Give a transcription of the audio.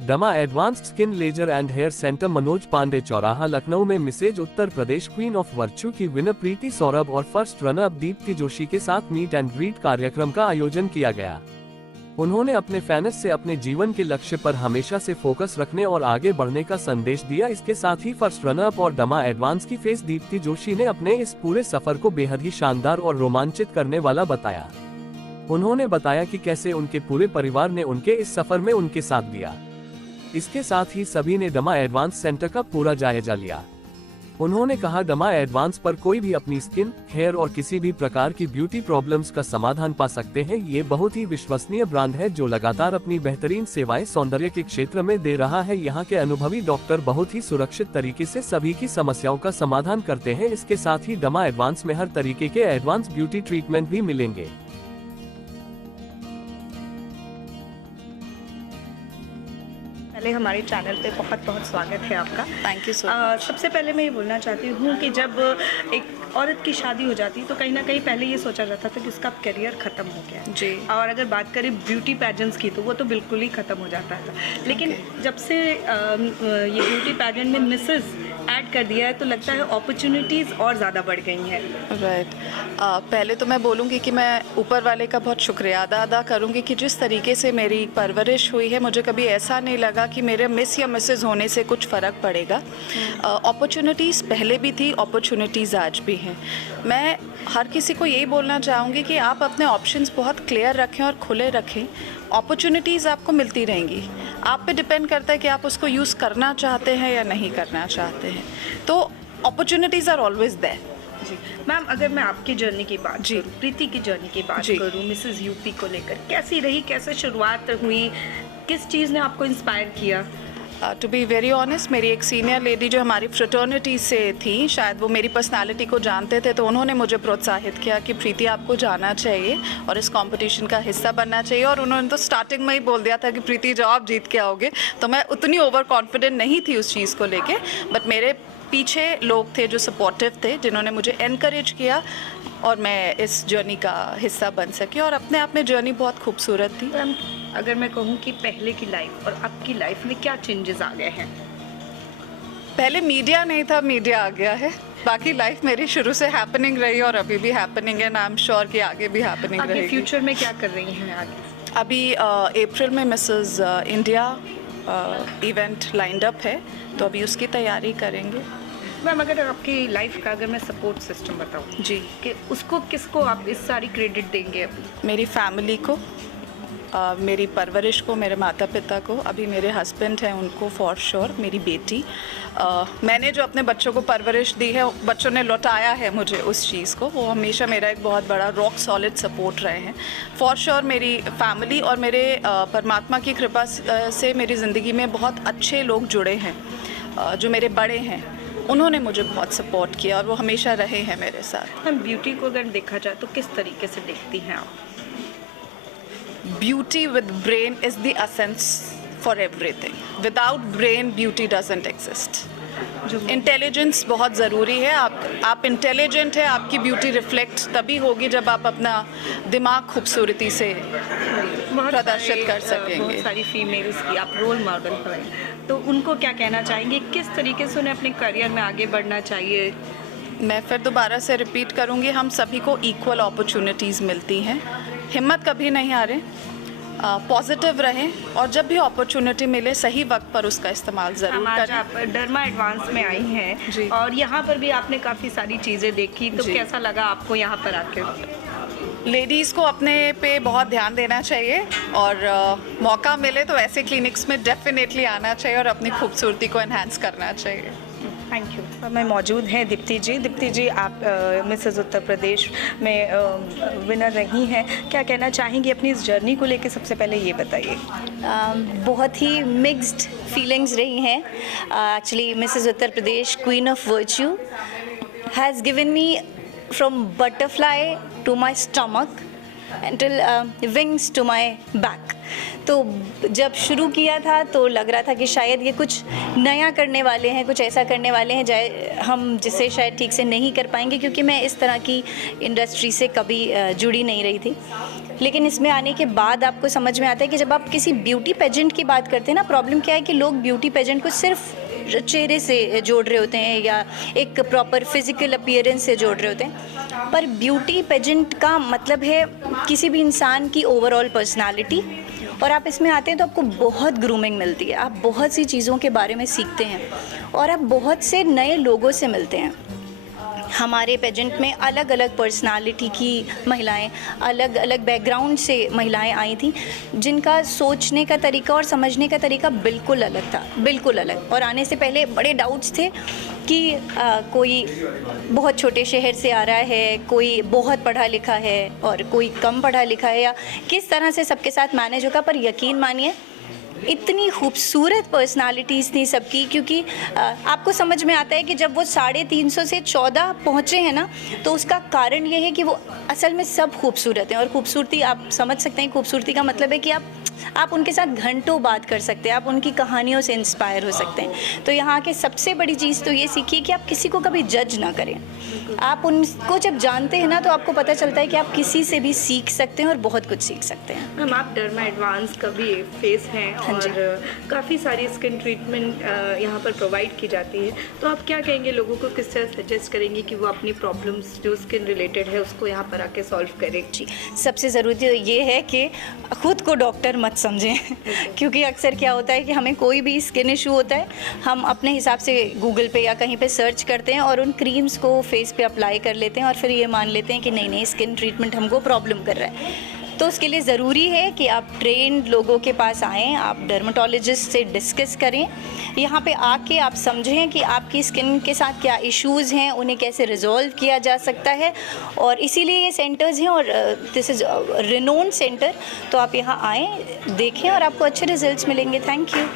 दमा advanced skin laser and hair centre Manoj Pandey चौराहा लखनऊ में Mrs Uttar Pradesh queen of virtue की विनर प्रीति सौरभ और first runner up Deepti Joshi के साथ मीट एंड ग्रीट कार्यक्रम का आयोजन किया गया। उन्होंने अपने फैंस से अपने जीवन के लक्ष्य पर हमेशा से फोकस रखने और आगे बढ़ने का संदेश दिया। इसके साथ ही फर्स्ट रनर अप और दमा एडवांस की फेस दीप्ति जोशी ने अपने इस पूरे सफर को बेहद ही शानदार और रोमांचित करने वाला बताया। उन्होंने बताया कि कैसे उनके पूरे परिवार ने उनके इस सफर में उनके साथ दिया। इसके साथ ही सभी ने दमा एडवांस सेंटर का पूरा जायजा लिया। उन्होंने कहा, दमा एडवांस पर कोई भी अपनी स्किन, हेयर और किसी भी प्रकार की ब्यूटी प्रॉब्लम्स का समाधान पा सकते हैं। ये बहुत ही विश्वसनीय ब्रांड है जो लगातार अपनी बेहतरीन सेवाएं सौंदर्य के क्षेत्र में दे रहा है। यहाँ के अनुभवी डॉक्टर बहुत ही सुरक्षित तरीके से सभी की समस्याओं का समाधान करते हैं। इसके साथ ही दमा एडवांस में हर तरीके के एडवांस ब्यूटी ट्रीटमेंट भी मिलेंगे। पहले हमारे चैनल पे बहुत बहुत स्वागत है आपका। Thank you so much. सबसे पहले मैं ये बोलना चाहती हूँ कि जब एक औरत की शादी हो जाती है तो कहीं ना कहीं पहले ये सोचा जाता था कि उसका करियर ख़त्म हो गया है जी। और अगर बात करें ब्यूटी पैजेंट्स की तो वो तो बिल्कुल ही ख़त्म हो जाता था। लेकिन जब से ये ब्यूटी पैजेंट में मिसेस ऐड कर दिया है तो लगता है अपॉर्चुनिटीज़ और ज़्यादा बढ़ गई हैं। राइट। पहले तो मैं बोलूँगी कि मैं ऊपर वाले का बहुत शुक्रिया अदा करूँगी कि जिस तरीके से मेरी परवरिश हुई है, मुझे कभी ऐसा नहीं लगा कि मेरे मिस या मिसेस होने से कुछ फ़र्क पड़ेगा। अपॉर्चुनिटीज़ पहले भी थी, अपॉर्चुनिटीज़ आज भी हैं। मैं हर किसी को यही बोलना चाहूँगी कि आप अपने ऑप्शंस बहुत क्लियर रखें और खुले रखें। अपॉर्चुनिटीज़ आपको मिलती रहेंगी, आप पे डिपेंड करता है कि आप उसको यूज़ करना चाहते हैं या नहीं करना चाहते हैं। तो अपॉर्चुनिटीज़ आर ऑलवेज देयर। जी मैम, अगर मैं आपकी जर्नी की बात जी, प्रीति की जर्नी की बात करूँ, मिसेस यूपी को लेकर कैसी रही, कैसे शुरुआत हुई, किस चीज़ ने आपको इंस्पायर किया? टू बी वेरी ऑनेस्ट, मेरी एक सीनियर लेडी जो हमारी फ्रेटर्निटी से थी, शायद वो मेरी पर्सनालिटी को जानते थे, तो उन्होंने मुझे प्रोत्साहित किया कि प्रीति आपको जाना चाहिए और इस कंपटीशन का हिस्सा बनना चाहिए। और उन्होंने तो स्टार्टिंग में ही बोल दिया था कि प्रीति जाओ आप जीत के आओगे। तो मैं उतनी ओवर कॉन्फिडेंट नहीं थी उस चीज़ को लेके, बट मेरे पीछे लोग थे जो सपोर्टिव थे, जिन्होंने मुझे एनकरेज किया और मैं इस जर्नी का हिस्सा बन सकी। और अपने आप में जर्नी बहुत खूबसूरत थी। अगर मैं कहूँ कि पहले की लाइफ और अब की लाइफ में क्या चेंजेस आ गए हैं? पहले मीडिया नहीं था, मीडिया आ गया है। बाकी लाइफ मेरी शुरू से हैपनिंग रही और अभी भी हैपनिंग है, आई एम श्योर कि आगे भी हैपनिंग रहेगी। फ्यूचर में क्या कर रही हैं आगे? अभी अप्रैल में Mrs India event lined up है, तो अभी उसकी तैयारी करेंगे। मैम, अगर आपकी लाइफ का अगर मैं सपोर्ट सिस्टम बताऊँ जी, कि उसको किसको आप इस सारी क्रेडिट देंगे? अभी मेरी फैमिली को, मेरी परवरिश को, मेरे माता पिता को, अभी मेरे हस्बैंड हैं उनको फॉर श्योर, मेरी बेटी, मैंने जो अपने बच्चों को परवरिश दी है, बच्चों ने लौटाया है मुझे उस चीज़ को। वो हमेशा मेरा एक बहुत बड़ा रॉक सॉलिड सपोर्ट रहे हैं। फॉर श्योर मेरी फैमिली और मेरे परमात्मा की कृपा से मेरी ज़िंदगी में बहुत अच्छे लोग जुड़े हैं, जो मेरे बड़े हैं, उन्होंने मुझे बहुत सपोर्ट किया और वो हमेशा रहे हैं मेरे साथ। मैम, ब्यूटी को अगर देखा जाए तो किस तरीके से देखती हैं आप? Beauty with brain is the essence for everything. Without brain, beauty doesn't exist. Intelligence बहुत ज़रूरी है। आप इंटेलिजेंट है, आपकी ब्यूटी रिफ्लेक्ट तभी होगी जब आप अपना दिमाग खूबसूरती से प्रदर्शित कर सकेंगे। बहुत सारी फीमेल्स की आप रोल मॉडल हैं, तो उनको क्या कहना चाहेंगे, किस तरीके से उन्हें अपने करियर में आगे बढ़ना चाहिए? मैं फिर दोबारा से रिपीट करूँगी, हम सभी को इक्वल अपॉर्चुनिटीज़ मिलती हैं। हिम्मत कभी नहीं हारें, पॉजिटिव रहें और जब भी अपॉर्चुनिटी मिले सही वक्त पर उसका इस्तेमाल ज़रूर आज करें। आप डर्मा एडवांस में आई हैं जी, और यहाँ पर भी आपने काफ़ी सारी चीज़ें देखी, तो कैसा लगा आपको यहाँ पर आके? लेडीज़ को अपने पे बहुत ध्यान देना चाहिए और मौका मिले तो ऐसे क्लिनिक्स में डेफिनेटली आना चाहिए और अपनी खूबसूरती को एनहांस करना चाहिए। Thank you. मैं मौजूद हैं दीप्ति जी। दीप्ति जी, आप मिसेस उत्तर प्रदेश में विनर रही हैं, क्या कहना चाहेंगी अपनी इस जर्नी को लेकर? सबसे पहले ये बताइए। बहुत ही मिक्स्ड फीलिंग्स रही हैं। Actually Mrs Uttar Pradesh queen of virtue has given me from butterfly to my stomach until wings to my back। तो जब शुरू किया था तो लग रहा था कि शायद ये कुछ नया करने वाले हैं, कुछ ऐसा करने वाले हैं हम जिसे शायद ठीक से नहीं कर पाएंगे, क्योंकि मैं इस तरह की इंडस्ट्री से कभी जुड़ी नहीं रही थी। लेकिन इसमें आने के बाद आपको समझ में आता है कि जब आप किसी ब्यूटी पेजेंट की बात करते हैं ना, प्रॉब्लम क्या है कि लोग ब्यूटी पेजेंट को सिर्फ चेहरे से जोड़ रहे होते हैं या एक प्रॉपर फिजिकल अपीयरेंस से जोड़ रहे होते हैं, पर ब्यूटी पेजेंट का मतलब है किसी भी इंसान की ओवरऑल पर्सनालिटी। और आप इसमें आते हैं तो आपको बहुत ग्रूमिंग मिलती है, आप बहुत सी चीज़ों के बारे में सीखते हैं और आप बहुत से नए लोगों से मिलते हैं। हमारे पेजेंट में अलग अलग पर्सनालिटी की महिलाएं, अलग अलग बैकग्राउंड से महिलाएं आई थी, जिनका सोचने का तरीका और समझने का तरीका बिल्कुल अलग था, बिल्कुल अलग। और आने से पहले बड़े डाउट्स थे कि कोई बहुत छोटे शहर से आ रहा है, कोई बहुत पढ़ा लिखा है और कोई कम पढ़ा लिखा है, या किस तरह से सबके साथ मैनेज होगा। पर यकीन मानिए इतनी खूबसूरत पर्सनालिटीज़ थी सबकी, क्योंकि आपको समझ में आता है कि जब वो 350 से 14 पहुँचे हैं ना, तो उसका कारण ये है कि वो असल में सब खूबसूरत हैं। और खूबसूरती आप समझ सकते हैं, खूबसूरती का मतलब है कि आप उनके साथ घंटों बात कर सकते हैं, आप उनकी कहानियों से इंस्पायर हो सकते हैं। तो यहाँ के सबसे बड़ी चीज़ तो ये सीखिए कि आप किसी को कभी जज ना करें। आप उनको जब जानते हैं ना, तो आपको पता चलता है कि आप किसी से भी सीख सकते हैं और बहुत कुछ सीख सकते हैं। मैम, आप डर्मा एडवांस का भी फेस हैं और काफ़ी सारी स्किन ट्रीटमेंट यहाँ पर प्रोवाइड की जाती है, तो आप क्या कहेंगे लोगों को, किस तरह सजेस्ट करेंगे कि वो अपनी प्रॉब्लम्स जो स्किन रिलेटेड है उसको यहाँ पर आके सॉल्व करें? जी, सबसे ज़रूरी तो ये है कि खुद को डॉक्टर मत समझें क्योंकि अक्सर क्या होता है कि हमें कोई भी स्किन इशू होता है, हम अपने हिसाब से गूगल पे या कहीं पे सर्च करते हैं और उन क्रीम्स को फेस पे अप्लाई कर लेते हैं और फिर ये मान लेते हैं कि नहीं नहीं, स्किन ट्रीटमेंट हमको प्रॉब्लम कर रहा है। तो उसके लिए ज़रूरी है कि आप ट्रेंड लोगों के पास आएँ, आप डर्मेटोलॉजिस्ट से डिस्कस करें, यहाँ पे आके आप समझें कि आपकी स्किन के साथ क्या इश्यूज़ हैं, उन्हें कैसे रिजॉल्व किया जा सकता है। और इसीलिए ये सेंटर्स हैं और दिस इज़ रिनोन्ड सेंटर, तो आप यहाँ आएँ, देखें और आपको अच्छे रिजल्ट्स मिलेंगे। Thank you.